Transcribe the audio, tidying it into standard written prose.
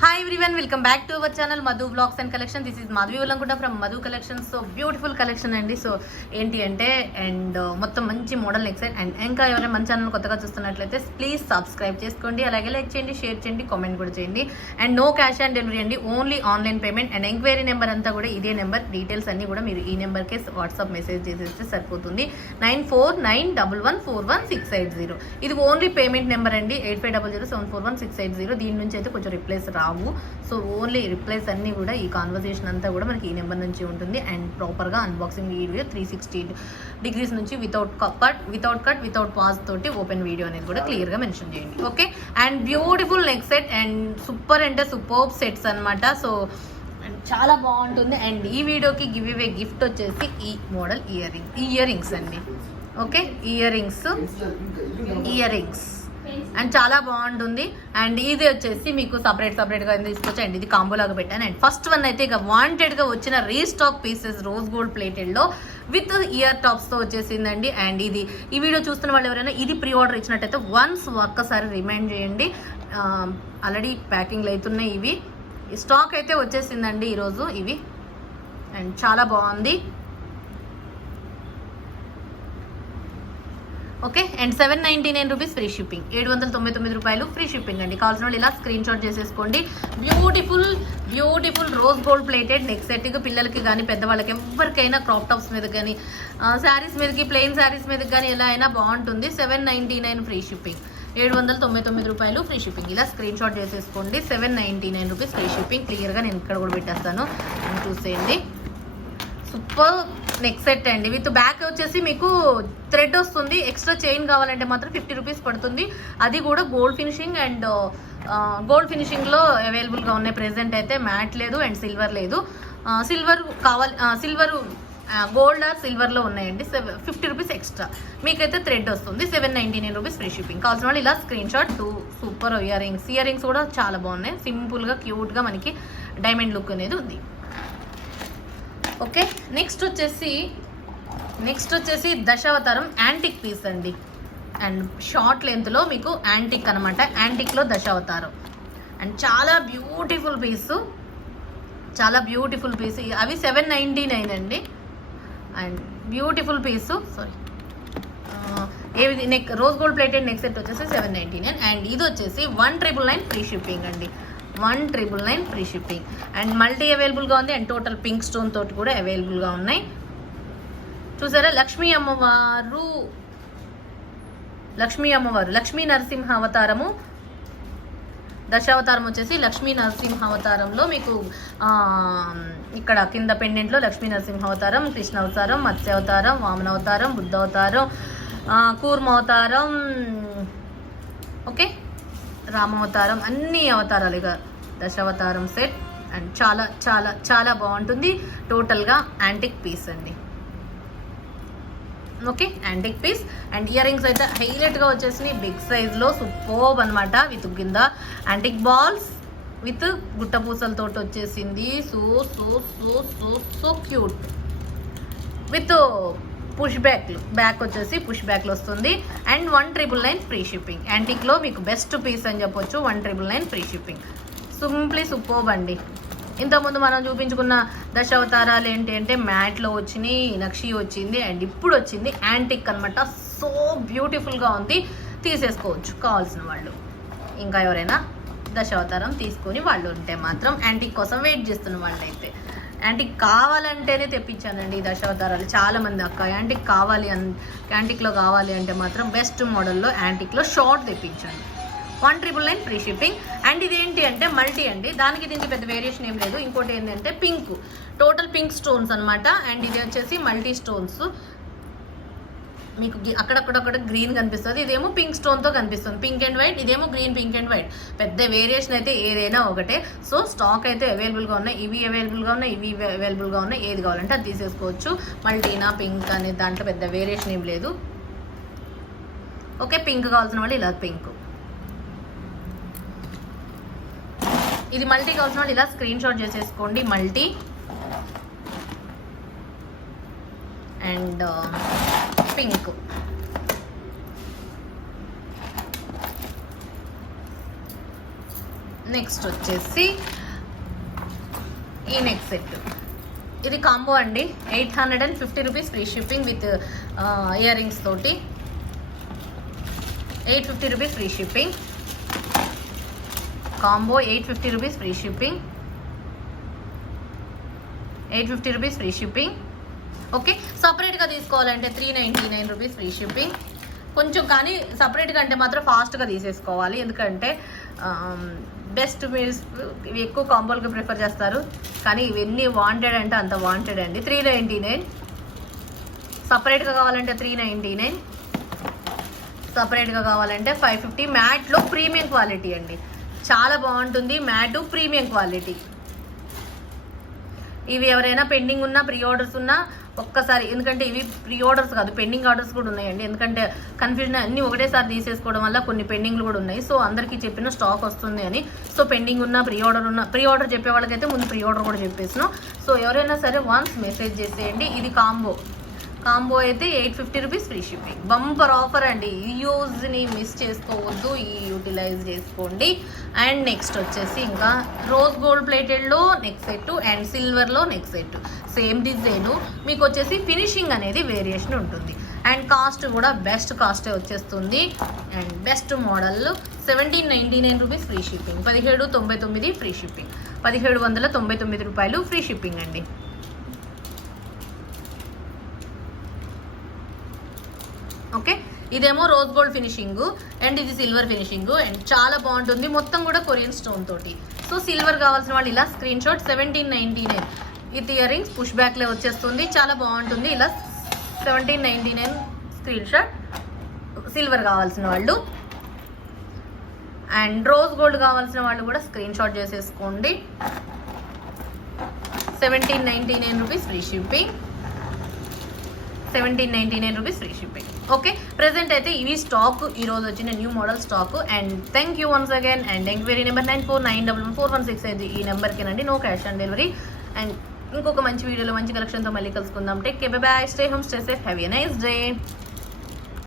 Hi everyone, welcome back to our channel Madhu Vlogs and Collection. This is Madhvi Ulankuta from Madhu Collection. So beautiful collection అండి. So ఏంటి అంటే మొత్తం మంచి model next and ఇంకా ఎవరైనా మన channel కొత్తగా చూస్తున్నట్లయితే ప్లీజ్ సబ్స్క్రైబ్ చేసుకోండి, అలాగే లైక్ చేయండి, షేర్ చేయండి, కామెంట్ కూడా చేయండి. And no cash on delivery అండి, only online payment. And enquiry number అంతా కూడా ఇదే నెంబర్, డీటెయిల్స్ అన్ని కూడా మీరు ఈ నెంబర్కే వాట్సాప్ మెసేజ్ చేసేస్తే సరిపోతుంది. 9491141680. ఇది ఓన్లీ పేమెంట్ నెంబర్ అండి. 8500741680. దీని నుంచి అయితే కొంచెం రిప్లైస్ రావు. సో ఓన్లీ రిప్లైస్ అన్నీ కూడా ఈ కాన్వర్సేషన్ అంతా కూడా మనకి ఈ నెంబర్ నుంచి ఉంటుంది. అండ్ ప్రాపర్గా అన్బాక్సింగ్ వీడియో 360 degrees నుంచి వితౌట్ కట్ వితౌట్ పాజ్ తోటి ఓపెన్ వీడియో అనేది కూడా క్లియర్గా మెన్షన్ చేయండి. Okay, and beautiful neck set and super అంటే సూపర్ సెట్స్ అనమాట. సో చాలా బాగుంటుంది. అండ్ ఈ వీడియోకి గివ్ అవే గిఫ్ట్ వచ్చేసి ఈ మోడల్ ఇయర్ రింగ్స్ అండి. ఓకే, ఇయర్ రింగ్స్ అండ్ చాలా బాగుంటుంది. అండ్ ఇది వచ్చేసి మీకు సపరేట్గా తీసుకొచ్చి అండ్ ఇది కాంబోలాగా పెట్టాను. అండ్ ఫస్ట్ వన్ అయితే ఇక వాంటెడ్గా వచ్చిన రీస్టాక్ పీసెస్ రోజ్ గోల్డ్ ప్లేటెడ్లో విత్ ఇయర్ టాప్స్తో వచ్చేసిందండి. అండ్ ఇది ఈ వీడియో చూస్తున్న వాళ్ళు ఎవరైనా ఇది ప్రీ ఆర్డర్ ఇచ్చినట్టయితే వన్స్ ఒక్కసారి రిమైండ్ చేయండి. ఆల్రెడీ ప్యాకింగ్లు అవుతున్నాయి. ఇవి స్టాక్ అయితే వచ్చేసిందండి ఈరోజు ఇవి. అండ్ చాలా బాగుంది. Okay, and 799 rupees free shipping, 799 రూపాయలు ఫ్రీ షిప్పింగ్ అండి. కావాల్సిన వాళ్ళు ఇలా స్క్రీన్ షాట్ చేసేసుకోండి. Beautiful rose gold plated neck set. పిల్లలకి కానీ పెద్దవాళ్ళకి ఎవరికైనా క్రాప్ టాప్స్ మీద కానీ శారీస్ మీదకి ప్లెయిన్ శారీస్ మీదకి కానీ ఎలా అయినా బాగుంటుంది. 799 ఫ్రీ షిప్పింగ్, 799 రూపాయలు ఫ్రీ షిప్పింగ్. ఇలా స్క్రీన్ షాట్ చేసేసుకోండి. 799 రూపీస్ ఫ్రీ షిప్పింగ్. క్లియర్గా నేను ఇక్కడ కూడా పెట్టేస్తాను, చూసేయండి. సూపర్ నెక్ సెట్ అండి. విత్ బ్యాక్ వచ్చేసి మీకు థ్రెడ్ వస్తుంది. ఎక్స్ట్రా చైన్ కావాలంటే మాత్రం 50 రూపీస్ పడుతుంది. అది కూడా గోల్డ్ ఫినిషింగ్ అండ్ గోల్డ్ ఫినిషింగ్లో అవైలబుల్గా ఉన్నాయి. ప్రెజెంట్ అయితే మ్యాట్ లేదు అండ్ సిల్వర్ లేదు. సిల్వర్ కావాలి, సిల్వర్ గోల్డ్ ఆర్ సిల్వర్లో ఉన్నాయండి. 50 రూపీస్ ఎక్స్ట్రా. మీకైతే థ్రెడ్ వస్తుంది. 799 రూపీస్ ఫ్రీ షిప్పింగ్. కావాల్సిన వాళ్ళు ఇలా screen shot. Super ear rings కూడా చాలా బాగున్నాయి. సింపుల్గా క్యూట్గా మనకి డైమండ్ లుక్ అనేది ఉంది. ఓకే, నెక్స్ట్ వచ్చేసి దశావతారం యాంటిక్ పీస్ అండి. అండ్ షార్ట్ లెంత్లో మీకు యాంటిక్ అనమాట. యాంటిక్లో దశావతారం అండ్ చాలా బ్యూటిఫుల్ పీస్. అవి 799 అండి. And beautiful piece. సారీ, ఏది neck rose gold plated neck set వచ్చేసి 799. అండ్ ఇది వచ్చేసి 1999 ఫ్రీ షిప్పింగ్ అండి. 1999 ఫ్రీ షిప్పింగ్. అండ్ మల్టీ అవైలబుల్గా ఉంది. అండ్ టోటల్ పింక్ స్టోన్ తోటి కూడా అవైలబుల్గా ఉన్నాయి. చూసారా, లక్ష్మీ అమ్మవారు లక్ష్మీ నరసింహ అవతారము. దశావతారం వచ్చేసి లక్ష్మీ నరసింహ అవతారంలో మీకు ఇక్కడ కింద పెండెంట్లో లక్ష్మీ నరసింహ అవతారం, కృష్ణ అవతారం, మత్స్య అవతారం, వామన అవతారం, బుద్ధ అవతారం, కూర్మ అవతారం, ఓకే, రామావతారం, అన్ని అవతారాలు ఇక దశావతారం సెట్. అండ్ చాలా చాలా చాలా బాగుంటుంది. టోటల్గా యాంటిక్ పీస్ అండి. Okay, antique piece. And earrings అయితే హైలైట్గా వచ్చేసినాయి. బిగ్ సైజ్లో సూపర్బ్ అనమాట. విత్ కింద యాంటిక్ బాల్స్ విత్ గుట్టపూసలతో వచ్చేసింది. So so so so so cute. With back వచ్చేసి పుష్ బ్యాక్లో వస్తుంది. And 1999 free shipping. యాంటిక్లో మీకు బెస్ట్ పీస్ అని చెప్పొచ్చు. 1999 ఫ్రీ షిప్పింగ్. సింప్లీ సూపర్బ్ అండి. ఇంతకుముందు మనం చూపించుకున్న దశావతారాలు ఏంటి అంటే మ్యాట్లో వచ్చినాయి, నక్షి వచ్చింది, అండ్ ఇప్పుడు వచ్చింది యాంటిక్ అనమాట. సో బ్యూటిఫుల్గా ఉంది. తీసేసుకోవచ్చు కావాల్సిన వాళ్ళు. ఇంకా ఎవరైనా దశావతారం తీసుకొని వాళ్ళు ఉంటే మాత్రం యాంటిక్ కోసం వెయిట్ చేస్తున్న వాళ్ళైతే యాంటిక్ కావాలంటేనే తెప్పించానండి ఈ దశావతారాలు. చాలామంది అక్క యాంటిక్లో కావాలి అంటే మాత్రం బెస్ట్ మోడల్లో యాంటిక్లో షార్ట్ తెప్పించండి. 1999 free shipping. అండ్ ఇదేంటి అంటే మల్టీ అండి. దానికి దీనికి పెద్ద వేరియేషన్ ఏం లేదు. ఇంకోటి ఏంటంటే పింక్, టోటల్ పింక్ స్టోన్స్ అనమాట. అండ్ ఇది వచ్చేసి మల్టీ స్టోన్స్. మీకు అక్కడక్కడ గ్రీన్ కనిపిస్తుంది. ఇదేమో పింక్ స్టోన్తో కనిపిస్తుంది, పింక్ అండ్ వైట్. ఇదేమో గ్రీన్, పింక్ అండ్ వైట్. పెద్ద వేరియేషన్ అయితే ఏదైనా ఒకటే. సో స్టాక్ అయితే అవైలబుల్గా ఉన్నాయి. ఇవి అవైలబుల్గా ఉన్నాయి, ఇవి అవైలబుల్గా ఉన్నాయి. ఏది కావాలంటే అది తీసేసుకోవచ్చు. మల్టీనా పింక్ అనే దాంట్లో పెద్ద వేరియేషన్ ఏం లేదు. ఓకే, పింక్ కావాల్సిన వాళ్ళు ఇలా పింక్. ఇది మల్టీ కావాల్సిన వాళ్ళు ఇలా స్క్రీన్ షాట్ చేసేసుకోండి. Multi and pink. నెక్స్ట్ వచ్చేసి ఈ నెక్ సెట్, ఇది కాంబో అండి. 850 rupees free shipping with ear rings తోటి. 850 rupees free shipping combo. 850 rupees free shipping. 850 rupees free shipping. Okay, సపరేట్గా తీసుకోవాలంటే 399 రూపీస్ ఫ్రీ షిప్పింగ్. కొంచెం కానీ సపరేట్గా అంటే మాత్రం ఫాస్ట్గా తీసేసుకోవాలి, ఎందుకంటే బెస్ట్ మీల్స్ ఇవి ఎక్కువ కాంబోలుగా ప్రిఫర్ చేస్తారు, కానీ ఇవన్నీ వాంటెడ్ అంటే అంత వాంటెడ్ అండి. 399. సపరేట్గా కావాలంటే 399, సపరేట్గా కావాలంటే 550. మ్యాట్లో ప్రీమియం క్వాలిటీ అండి, చాలా బాగుంటుంది. Mat premium quality. ఇవి ఎవరైనా పెండింగ్ ఉన్నా, ప్రీ ఆర్డర్స్ ఉన్నా ఒక్కసారి, ఎందుకంటే ఇవి ప్రీ ఆర్డర్స్ కాదు, పెండింగ్ ఆర్డర్స్ కూడా ఉన్నాయండి. ఎందుకంటే కన్ఫ్యూజన్ అన్నీ ఒకటేసారి తీసేసుకోవడం వల్ల కొన్ని పెండింగ్లు కూడా ఉన్నాయి. సో అందరికీ చెప్పిన స్టాక్ వస్తుంది అని. సో పెండింగ్ ఉన్న, ప్రీ ఆర్డర్ చెప్పే వాళ్ళకైతే ముందు ప్రీ ఆర్డర్ కూడా చెప్పేసినాం. సో ఎవరైనా సరే వన్స్ మెసేజ్ చేసేయండి. ఇది కాంబో అయితే 850 rupees free shipping. Bumper offer అండి, ఈ యూజ్ని మిస్ చేసుకోవద్దు, ఈ యూటిలైజ్ చేసుకోండి. అండ్ నెక్స్ట్ వచ్చేసి ఇంకా రోజ్ గోల్డ్ ప్లేటెడ్లో నెక్ సెట్ అండ్ సిల్వర్లో నెక్ సెట్, సేమ్ డిజైన్. మీకు వచ్చేసి ఫినిషింగ్ అనేది వేరియేషన్ ఉంటుంది. అండ్ కాస్ట్ కూడా బెస్ట్ కాస్టే వచ్చేస్తుంది. And best model 1799 rupees free shipping. 1799 free shipping. 1799 రూపాయలు ఫ్రీ షిప్పింగ్ అండి. ఓకే, ఇదేమో రోజ్ గోల్డ్ ఫినిషింగ్ అండ్ ఇది సిల్వర్ ఫినిషింగ్ అండ్ చాలా బాగుంటుంది. మొత్తం కూడా కొరియన్ స్టోన్ తోటి. సో సిల్వర్ కావాల్సిన వాళ్ళు ఇలా screenshot. 1799 with ear rings push బ్యాక్లే వచ్చేస్తుంది, చాలా బాగుంటుంది. ఇలా 1799 స్క్రీన్ షాట్ సిల్వర్ కావాల్సిన వాళ్ళు. అండ్ రోజ్ గోల్డ్ కావాల్సిన వాళ్ళు కూడా స్క్రీన్ షాట్ చేసేసుకోండి. 1799 rupees free shipping. 1799 rupees free shipping. Okay, present అయితే ఇవి స్టాక్, ఈరోజు వచ్చిన new model stock. And thank you once again. And enquiry number 94914116 అయితే ఈ నెంబర్కేనండి. No cash on delivery. And ఇంకొక మంచి వీడియోలో మంచి కలెక్షన్తో మళ్ళీ కలుసుకుందాం. Take care, bye bye, stay home, stay safe, have a nice day.